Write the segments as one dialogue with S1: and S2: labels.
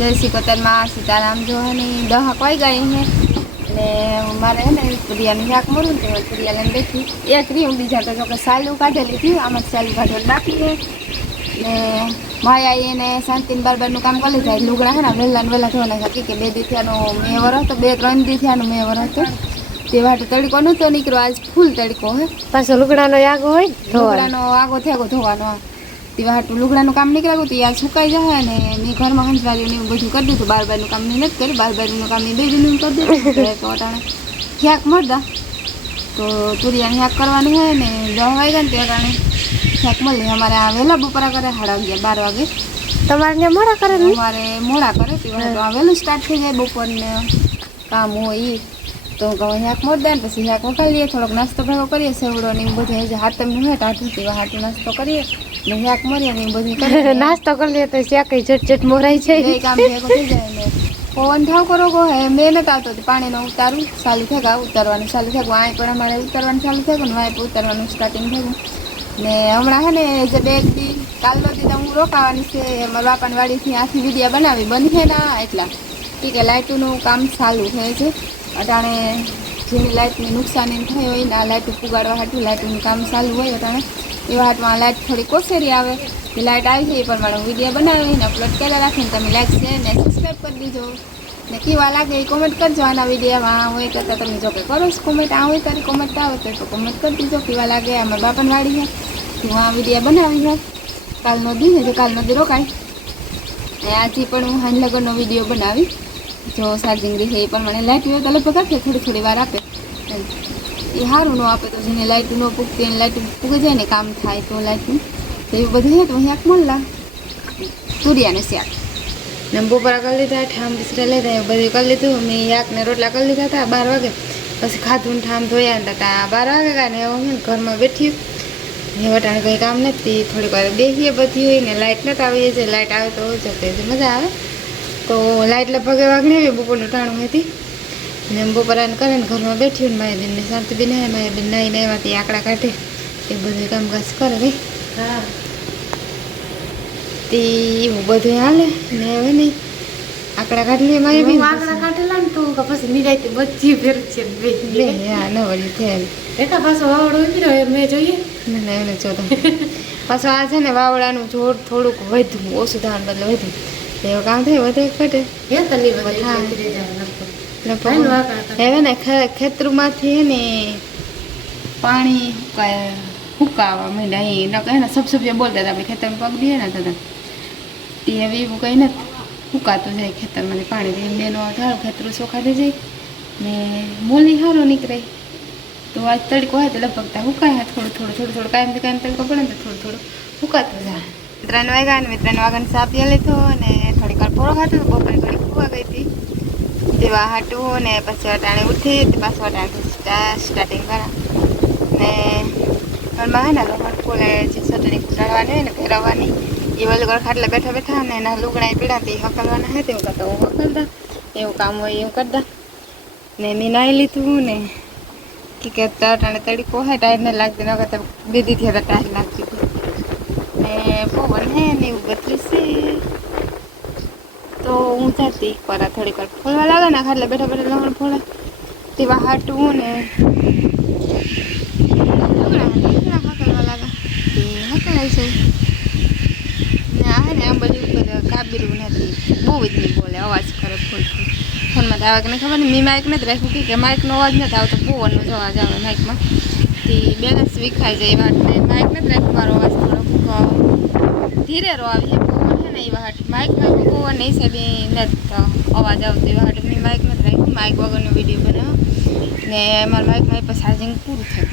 S1: જય શ્રી કોતરમાં સીતારામ જોવાની દહ કોઈ ગઈ હે ને મારે ને પ્રિયાને શાક મળ્યું ને તો પ્રિયાને બેઠી. એક રહ્યું બીજા તો જોકે સાલું કાઢેલી હતી આમાં સાલું કાઢેલું બાકી હે ને માયા એને શાંતિન બારબારનું કામ કરી જાય લુગડા હે ને વહેલા ને વહેલા ધોવાના હતી. કે બે દીથિયાનો મેં વર હતો બે ત્રણ દીથિયાનો મેં વર હતો. તે વાટો તડકો નહોતો નીકળ્યો. આજ ફૂલ તડકો હે
S2: પાછો લુગડાનો આગો હોય ને.
S1: લુગડાનો આગો થયો ધોવાનો આ. તે હાટું લુગડાનું કામ નીકળ્યું તે આ સુકાઈ જાય ને મેં ઘરમાં હંસવાળ્યું ને એવું બધું કરી દીધું. બાર બારનું કામ મેં નથી કર્યું બાર બારનું કામ મેં બે દિનનું કરી દીધું. તો અટાણે ક્યાંક મળતા. તો તુરિયાને ક્યાંક કરવાનું હોય ને દસ વાગ્યા ને તે અટાણે શાક મળે. અમારે આ વહેલા બપોરા કરે સાડા અગિયાર બાર વાગે.
S2: તમારે ત્યાં મોડા કરે ને?
S1: અમારે મોડા કરે તે વહેલું સ્ટાર્ટ થઈ જાય બપોરને કામ હોય ઈ. તો ઘઉં શાક દે ને પછી શાક વખાવી થોડોક નાસ્તો ભેગો કરીએ સેવડો ને બધું હજી જે હાથમનું હોય ટાઢું તેવા હાથ નાસ્તો કરીએ ને શાક મરીએ ને બધું કરીએ
S2: નાસ્તો કરી લઈએ તો શાક ઝટઝટ ઝટ મોરાઈ
S1: છે
S2: એ
S1: કામ ભેગો થઈ જાય ને. પવન ઠાવ કરો કહો હે મેં નથી આવતો હતી પાણીનો ઉતારું ચાલુ થેગા ઉતારવાનું ચાલુ થયું વાંય પણ અમારે ઉતારવાનું ચાલુ થયું ને વાંય ઉતારવાનું સ્ટાર્ટિંગ થયું ને હમણાં હે ને જે બે દી કાલનો તો હું રોકાવાની છે મારા બાપાની વાડીથી આખી વિડીયા બનાવી બંધ છે ના એટલા. ઠીક છે લાઇટનું કામ ચાલુ થાય છે અટાણે જેની લાઇટની નુકસાની થઈ હોય ને આ લાઇટ પુગાડવા હાટું લાઇટનું કામ ચાલુ હોય અટાણે, એવા હાટમાં લાઇટ થોડી કોસેરી આવે. એ લાઇટ આવી છે, એ પ્રમાણે વીડિયો બનાવીને અપલોડ કરેલા રાખીને તમે લાઇક શેર ને સબસ્ક્રાઈબ કરી દીજો. ને કેવા લાગે એ કોમેન્ટ કરજો આના વિડીયોમાં. હોય તો તમે જો કે કરો છો કોમેન્ટ આ હોય તારી કોમેન્ટ આવે તો કોમેન્ટ કરી દીજો. કેવા લાગે? આમાં બાપણ વાળી છે. હું આ વીડિયો બનાવી છે. કાલનો દી ને તો કાલનો દી રોકાય. ને આજે પણ હું હાંડલગરનો વીડિયો બનાવી. જો ચાર્જિંગ છે, એ પ્રમાણે લાઇટ હોય તો લગભગ આપે થોડી થોડી વાર આપે. એ સારું ન આપે તો જેને લાઇટ ન પૂગતી એને લાઇટ પૂગી જાય ને કામ થાય તો લાઇટનું તો એવું બધું છે તો અહીંયા મળલા. તુરિયાનું શાક ને બપોરા કરી લીધા, ઠામ બિસરા લીધા, એવું બધું કરી લીધું. મેં યાકને રોટલા કરી લીધા હતા બાર વાગે. પછી ખાધું ઠામ ધોયા હતા બાર વાગે કાંઈ ને હું ને ઘરમાં બેઠી. ને વટાણે કંઈ કામ નથી. થોડીક વાર બેસીએ બધી હોય ને લાઇટ નથી આવી જાય લાઇટ આવે તો જતે મજા આવે. તો લાઇટ લગભગ વાગણી આવી બપોરનું ટાણું હતી. ને બપોરાને કરે ને ઘરમાં બેઠી ને માયાબેનને બેનને શાંતિબેન આવે માયાબેન બેન નાઈ નાઈ આંકડા કાઢે. એ બધું કામકાજ કરે
S2: હા.
S1: તે એવું બધું હાલે ને હવે નહીં. આંકડા કાઢી લે માય બેન
S2: આગળ કાઢેલા ને તું પછી નિરાયતે બધી ફેર છે બે
S1: હા ન વળી થયેલ
S2: એકા પાછો વાવડો ઉતર્યો એ મેં જોઈએ.
S1: ના ના એને જોતો. પાછો આ છે ને વાવડાનું જોર થોડુંક વધ્યું ઓછું થવાનું બદલે વધ્યું. તો એવું કામ થાય વધે ઘટે. હવે ને ખેતરમાંથી ને પાણી હુકાવા માંડ્યા. અહીં ન સબસબિયા બોલતા હતા આપણે ખેતરમાં પગ દઈએ ને તે હવે એવું કંઈ નથી. હુકાતું જાય ખેતરમાંથી પાણી એમ બેનો ધારો ખેતરો ચોખા થઈ જાય. ને મૂલી સારો નીકળે. તો આજ તડકો હોય તો લગભગ ત્યાં હુકાય થોડું થોડું થોડું થોડું. કાયમ કાયમ તડકો પડે ને તો થોડું થોડું. હુકાતું જાય. ત્રણ વાગ્યા ને મેં ત્રણ વાગ્યાને ચા લીધો અને પોળો ખાતો બપોરે ઘડી ખુવા ગઈ હતી. તેવા હાટું ને પછી અટાણે ઉઠી તે પાછું અટાણે સ્ટાર્ટિંગ કરા ને ઘરમાં હે ને લોખંડ ફૂલે જે ચટણી કુટાડવાની હોય ને પહેરવાની એ વલગર ખાટલે બેઠા બેઠા ને એના લુગણા પીડા તે હકલવાના હે તેવું કરતા હું હકલતા, એવું કામ હોય એવું કરતા. ને નિનાઈ લીધું ને કે અટાણે તડીકો ટાયર નહીં લાગતી ન કરતા બે દીધી હતા ટાયર લાગતી હતી ને પવન હે ને એવું બધું છે. તો હું જાતી આ થોડીક વાર ફોલવા લાગે ને ખાટલે બેઠા બેઠા લહણ ફોલે તેવા હાટું ને ને ને ફોનમાં આવે કે ખબર નહીં મેં માઇક નથી રાખ્યું કે- માઇકનો અવાજ નથી આવતો પવનનો જ આવે માઇકમાં તે બેલેન્સ વિખાઈ જાય એ વાત ને માઇક નથી રાખ્યું અવાજ થોડોક ધીરે રો આવી ને એ માઇક માઇકમાં બી પવન એ નથી અવાજ આવતો એ વાટ મેં માઇક નથી રાખ્યું માઇક વગરનો વીડિયો બનાવ્યો ને મારા માઇકમાં પછી ચાર્જિંગ પૂરું થયું.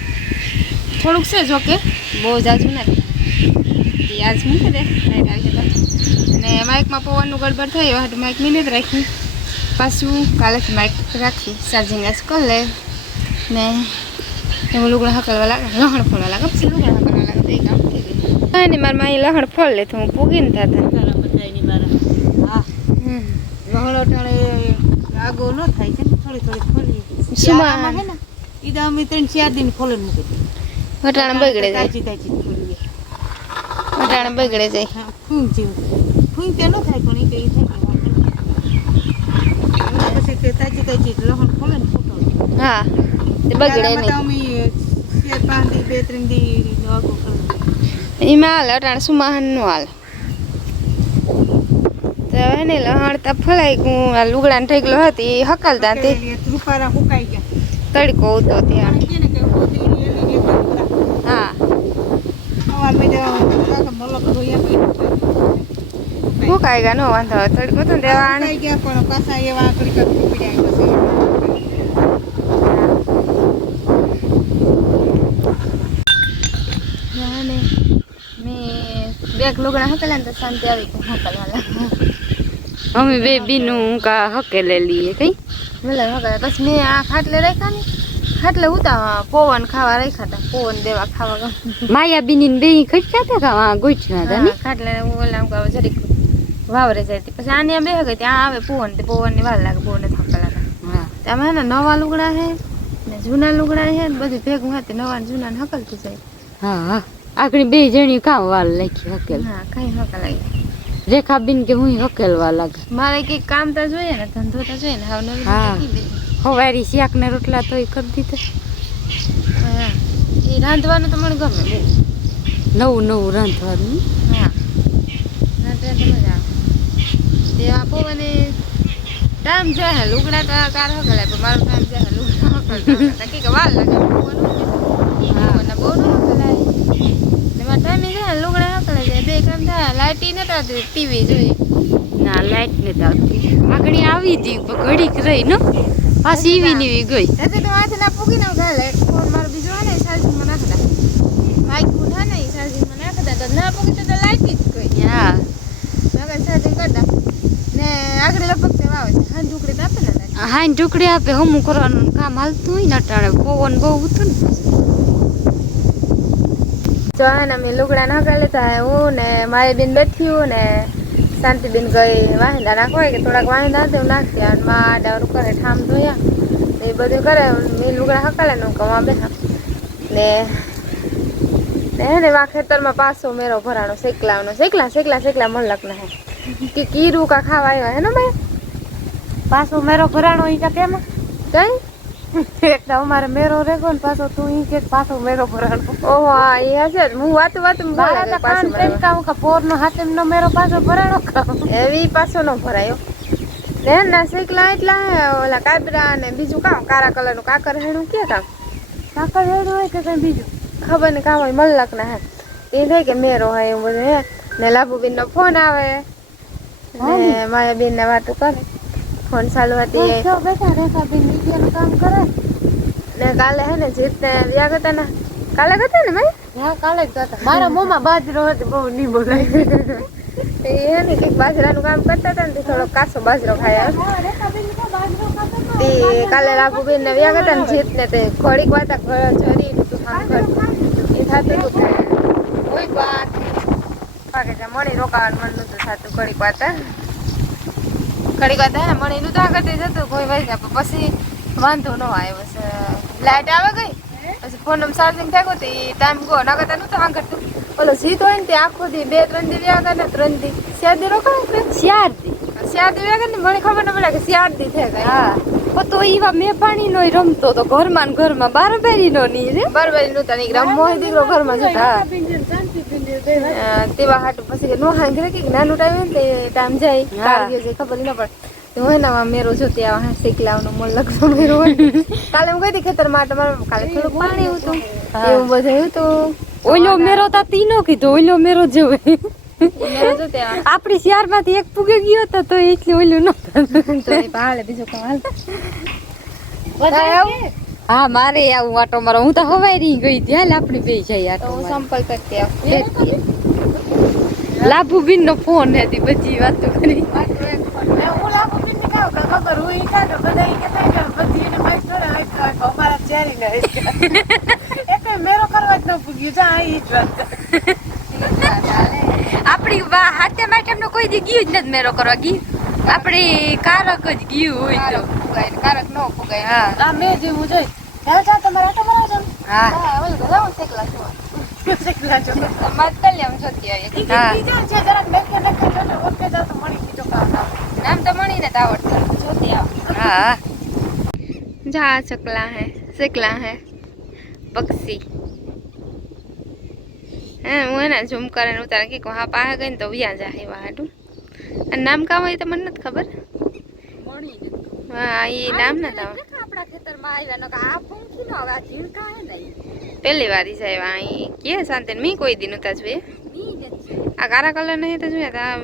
S1: થોડુંક છે જો કે બહુ જાજુ નથી એ આજ મૂકી દે લાઈટ આવી જતા. ને માઇકમાં પવનનું ગડબડ થઈ, વાહટ માઇક મેં નથી રાખ્યું. પાછું કાલેથી માઇક રાખી ચાર્જિંગ આજ કરી લે. ને એમાં લુગડા હકલવા લાગે, લહણ ફોડવા લાગે. પછી લુગડા હકલવા લાગે તો એ કામ થઈ ગયું. અને મારા માઈ લહણ ફળ લે તો હું પૂગીને થતા.
S2: પહોળો ટાણે આગો ન થાય છે ને થોડી થોડી
S1: ખોલીએ
S2: શીમાં હે ને ઈ તો ત્રણ ચાર દિન ખોલીને મૂકી દઈએ
S1: વટાણા બગડે
S2: તાજી તાજી ખોલીએ.
S1: વટાણા બગડે જાય.
S2: હા ફૂંક જેવું. ફૂંક તે ન થાય પણ ઈ કે થાય પછી તે તાજી
S1: તાજી લહણ
S2: ખોલે ને ફૂટો.
S1: હા બગડે નહીં.
S2: અમે પાંચ દી બે ત્રણ દી આગો
S1: એમાં હાલ વટાણા સુમાહનનું હાલ? હવે ને લહાણતા ફલાઈ ગયું. આ લુગડાને ઠેકલો હતી હકાલ હકલતા તે.
S2: રૂપારા ફૂકાઈ ગયા.
S1: તડકો ઉતો ત્યાં.
S2: ને ને
S1: હા ફૂકાઈ ગયા. નો વાંધો તડકો તો દેવાણે
S2: ફૂકાઈ ગયા પણ પાછા એવા આકડી કરતી પડ્યા
S1: મેં બેગ લુગડા હકેલા ને તો શાંતિ આવી હકલવાલા
S3: અમે બે બીનું કા હકેલે લઈએ કઈ?
S1: ભલે હકે પછી મેં આ ખાટલે રાખ્યા ને ખાટલે ઉતા પવન ખાવા રાખ્યા હતા પવન દેવા ખાવા
S3: માયા બીની બે ખટકા હતા કા વા ગોઠના હતા ને
S1: ખાટલે ઓલા કહે જરીક વાવરે જાય તે. પછી આને બે હકે ત્યાં આવે પવન તે પવનની વાર લાગે પવન થકલા
S3: હા.
S1: ત્યાં હે ને નવા લુગડા હે ને જૂના લુગડા હે ને બધું ભેગું હતી નવા ને જૂના ને હકલતું જાય.
S3: હા હા. આગળ બે જણી કામ વાલ લખી હકેલ?
S1: હા કઈ હકલાય
S3: રેખા બિન કે હું હકેલવા લાગે.
S1: મારે કંઈક કામ તો જોઈએ ને ધંધો તો જોઈએ ને હવે નવી
S3: હા. હવારી શાક ને રોટલા તોય કરી દીધા.
S1: એ રાંધવાનું તો મને ગમે
S3: નવું નવું રાંધવાનું.
S1: હા. રાંધવાનું તો મજા આવે. તે આપો મને ટાઈમ જાય લુગડા તો કાર હકલાય પણ મારો ટાઈમ જાય લુગડા હકલાય કે વાર લાગે બહુ ન હકલાય ને મારા ટાઈમે જાય લુગડા હકલાય જાય બે લાઇટી નતા ટીવી જોઈ.
S3: ના લાઈટ ને આવતી. આગળ આવી હતી પણ ઘડીક રહી ને? પાછી ઈવી નીવી ગઈ.
S1: એટલે તો હાથ ના પૂગી ના ગાલે ફોન મારો બીજો હે ને ચાર્જિંગમાં નાખતા માઇક ઉઠા ને ચાર્જિંગમાં નાખતા તો ના પૂગી તો લાઇટ લાઈટ જ ગઈ
S3: હા
S1: મગર ચાર્જિંગ કરતા ને આગળ લગભગ તે વાવે છે. હા ઢુકડી તો આપે ને
S3: હા ઢુકડી આપે હમું કરવાનું કામ હાલતું હોય ને અટાણે પવન બહુ ઉતું ને.
S1: જો ને અમે લુગડા નાખા લેતા હું ને મારી બેન બેઠી હું ને શાંતિબેન ગઈ વાહિંદા નાખવા કે થોડાક વાહિંદા હતા એવું નાખી અને મા ડાવરું કરે ઠામ ધોયા. એ બધું કરે મેં લુગડા હકાલે ને હું કમા બેઠા ને ને ને વા ખેતરમાં પાછો મેરો ભરાણો શેકલાનો શેકલા શેકલા શેકલા મન લગ્ન હે. કે કીરું કા ખાવા આવ્યો હે ને મેં
S3: પાછો મેરો ભરાણો ઈ કા કેમ
S1: કઈ?
S3: એટલે અમારે મેરો રેગો ને પાછો તું ઈ કે પાછો મેરો ભરાણો.
S1: ઓહો હા એ હશે હું વાત વાત
S3: મારા તો કાન તેમ કામ કા પોર નો હાથેમ નો મેરો પાછો ભરાણો કા
S1: એવી પાછો નો ભરાયો ને ના શેકલા એટલા ઓલા કાબરા ને બીજું કામ? કાળા કલરનું કાકર હેણું કે કામ?
S3: કાકર હેડું હોય કે કઈ બીજું?
S1: ખબર ને કામ હોય મલ્લક ના હે. એ થાય કે મેરો હોય એવું બધું હે. ને લાભુબેન નો ફોન આવે. ને. માયાબેન ને વાતો કરે. ફોન ચાલુ હતી
S3: બેઠા રેખા બેન વિદ્યાનું કામ કરે.
S1: ને કાલે હે ને જીત ને વ્યા હતા ને. કાલે હતા ને મેં
S3: હા કાલે જ હતા મારા મોમાં બાજરો હતો બહુ નહીં બોલાય.
S1: એ હે ને કંઈક બાજરાનું કામ કરતા હતા ને તે થોડો કાસો બાજરો ખાયા
S3: તો
S1: કાલે લાભુબેન ને વ્યા હતા ને જીત ને તે ઘડીક વાતા ઘર ચરી તું કામ કર એ થાતું હતું કોઈ વાત મણી રોકાવાનું મન નતું થાતું ઘડીક વાતા ઘડીક વાર થાય ને મણી નું તો આગળ જતું કોઈ વાઈ ગયા પછી વાંધો ન આવ્યો બસ લાઇટ આવે ગઈ પછી ફોન ચાર્જિંગ થાય ગયું તે ટાઈમ ગયો. ના કરતા નતું આગળ તું ઓલો જીત હોય ને તે આખો દી બે ત્રણ દી વ્યા કરે ને ત્રણ દી. ચાર દી રોકાય
S3: ચાર દી.
S1: ચાર દી વ્યા કરે ને મને ખબર ન પડે કે ચાર દી થઈ ગયા
S3: હા. તો ઈવા મેં પાણી નો રમતો તો ઘરમાં ઘરમાં બાર બેરી નો ની રે
S1: બારબેરી નું તને રમવો દીકરો ઘરમાં જતા. તેવા હાટુ પછી નો હાંગરે કે નાનું ટાઈમ ને તે ટાઈમ જાય
S3: હા.
S1: કાઢ્યો જાય ખબર ન પડે. તો હોય ને મેરો જોતી આવા હા શીખલાવનો મન લગતો મેરો કાલે હું કઈ ખેતર માટે કાલે થોડુંક પાણી હતું. એવું બધું હતું.
S3: ઓલો મેરો તા તીનો કીધો ઓલો મેરો જોવે. આપણી શિયારમાંથી એક પૂગે ગયો હતો તો એટલે ઓલું ન
S1: ભાલે બીજું કામ હાલ.
S3: હા મારે આવું વાટો મારો હું તો હવાઈ રહી ગઈ ત્યાં આપણી બે જઈ
S1: તો
S3: આટો.
S1: સંપલ કરતી
S3: લાભુબીન નો ફોન હતી બધી વાતો કરી
S2: હું લાગુ પીને કાવ કે ખબર હોય ઈ બધા ઈ કહેતા કે બધી એને માઈક કરે. લાઈક કરે કે અમારા ચેરી ને એટલે મેરો કરવા જ ન પૂગ્યું જા આ ઈ જ વાત
S3: આપણી હાથે માટે એમનો કોઈ દી ગયું જ નથી મેરો કરવા ગયું આપણી કારક જ ગયું હોય તો.
S1: ફુગાય ને કારક નો ફુગાય
S3: હા.
S2: આ મેં જેવું જોઈ. ચાલ ચાલ તમારે આટો છો
S3: હા.
S1: હા શેકલા છો
S2: શીખલા છો
S1: તમારે કલ્યાણ જોતી આવીએ
S3: હા.
S2: બીજા છે જરાક ડેકે ડેકે જોજો. ઓકે જા તો મળી કીધો કામ
S1: નામ તો મણીને જ આવડતું. જોતી આવ.
S3: હા.
S1: જા ચકલા હે શેકલા હે. પક્ષી. હા હું એના ઝૂમ કરીને ઉતારે કે હા પાસે ગઈ ને તો વ્યા જાય એવા અને નામ કામ હોય તો મને નથી ખબર. હા એ નામ ના તાવ.
S3: આપણા ખેતરમાં આવ્યા નકર આ પંખી નો આ ઝીણકા હે ને
S1: પહેલી વાર ઈ જાય અહીં કે શાંતિ મેં કોઈ દી નતા જોઈએ આ કારા કલર નહીં તો જોઈએ તા આમ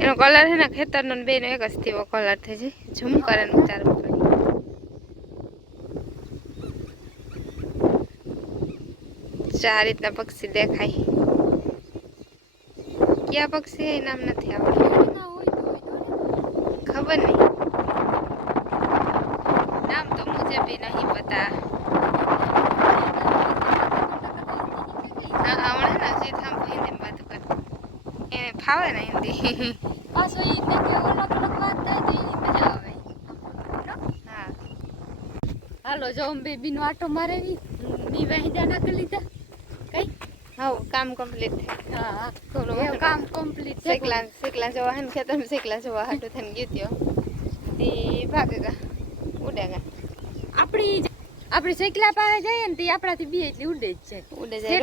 S1: એનો કલર છે ને ખેતરનો બે બેનો એક જ તેવો કલર થઈ જાય. ઝૂમ કરીને ઉતાર પડે ચાર રીતના પક્ષી દેખાય. કયા પક્ષી એ નામ નથી આવડતું. ફાવે ને હિન્દી
S3: પાછો ઈ ને કે અલગ અલગ વાત થાય તો એની મજા આવે.
S1: હા.
S3: હાલો જો અમે બેબી નો આટો મારેવી. મી ના નાખી લીધા. કઈ?
S1: હા કામ કમ્પ્લીટ થાય.
S3: હા
S1: થોડું
S3: એ કામ કમ્પ્લીટ
S1: શેકલા શેકલા જવા હે ખેતર શેકલા જવા હાટું થઈને ગયું ત્યો. તે ભાગે ગા ઉડે ગા
S3: આપણી આપણે શેકલા પાસે જઈએ ને તે આપણાથી બે એટલી ઉડે જ છે.
S1: ઉડે જાય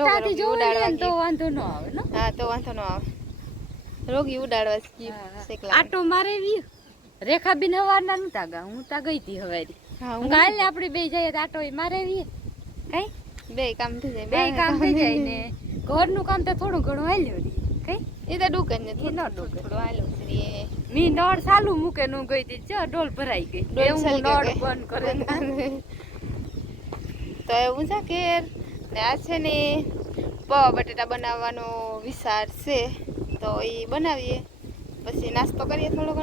S3: ને તો વાંધો ન આવે ને?
S1: હા તો વાંધો ન આવે. રોગી ઉડાડવા. શેકલા
S3: આટો મારેવી રેખા બેન હવારના નું તાગા હું તા ગઈ હતી હવારી.
S1: હા
S3: હું
S1: હું
S3: ને આપણે બે જઈએ આટો આટો મારેવી
S1: કઈ? બે કામ થઈ જાય
S3: બે કામ થઈ જાય ને. ઘરનું કામ તો થોડું ઘણું હાલ્યો કઈ?
S1: એ તો ડૂકે ને થોડું થોડું હાલો છે
S3: મી નળ ચાલુ મૂકે નું ગઈ હતી જો ડોલ ભરાઈ ગઈ. એવું નળ બંધ કરે
S1: તો એવું છે કે ને આ છે ને પૌવા બટેટા બનાવવાનો વિચાર છે. તો એ બનાવીએ. પછી નાસ્તો કરીએ થોડો ઘણો.